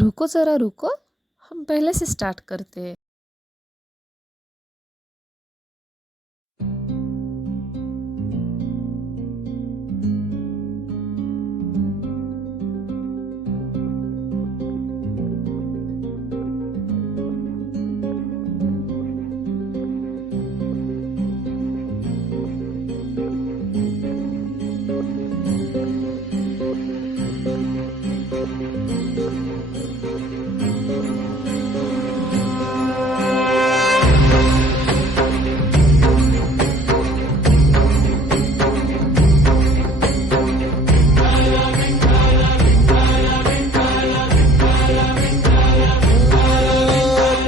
रुको ज़रा रुको, हम पहले से स्टार्ट करते हैं।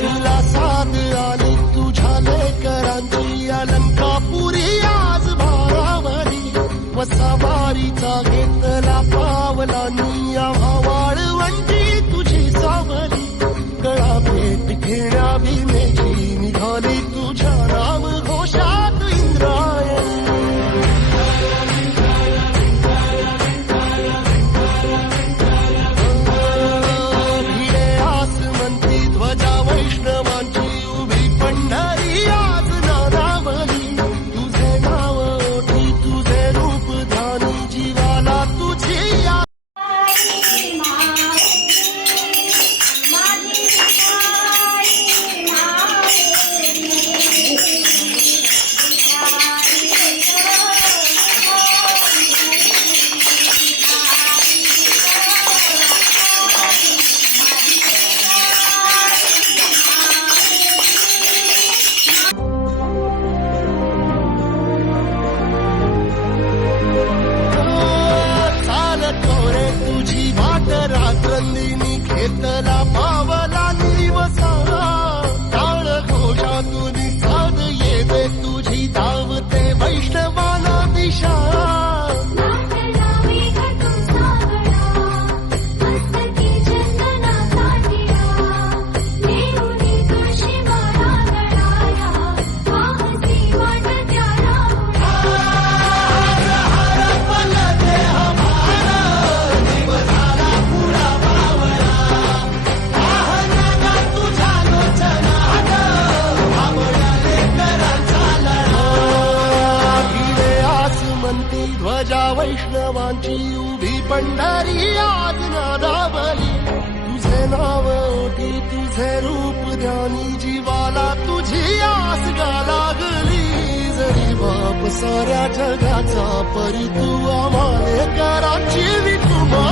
तुला साध आली तुझ्या लेकरांची अलंकापुरी आज भारावली वसावारीचा घेतला पावलांनी आम्हा वाळवंटी तुझी सावली गळा भेट घेण्या भीमेची निघाली तुझ्या नाम घोषात इंद्रायणी भिडे आसमंती ध्वजा वैष्णवांची उभी पंढरी आज नादावली तुझे नाव ओठी तुझे रूप ध्यानी जीवाला तुझी चालतो रे तुझी वाट रात्रंदिनी घेतला पावला निवसा टाळ घोषातून साध येते तुझी धावते वैष्णवाला दिशा भिडे आसमंती ध्वजा वैष्णवांची उभी पंढरी आज नादावली तुझे नाव ओठी तुझे रूप ध्यानी जीवाला तुझी आस गा लागली जरी बाप साऱ्या जगाचा परी तू आम्हाले कराची विठुबा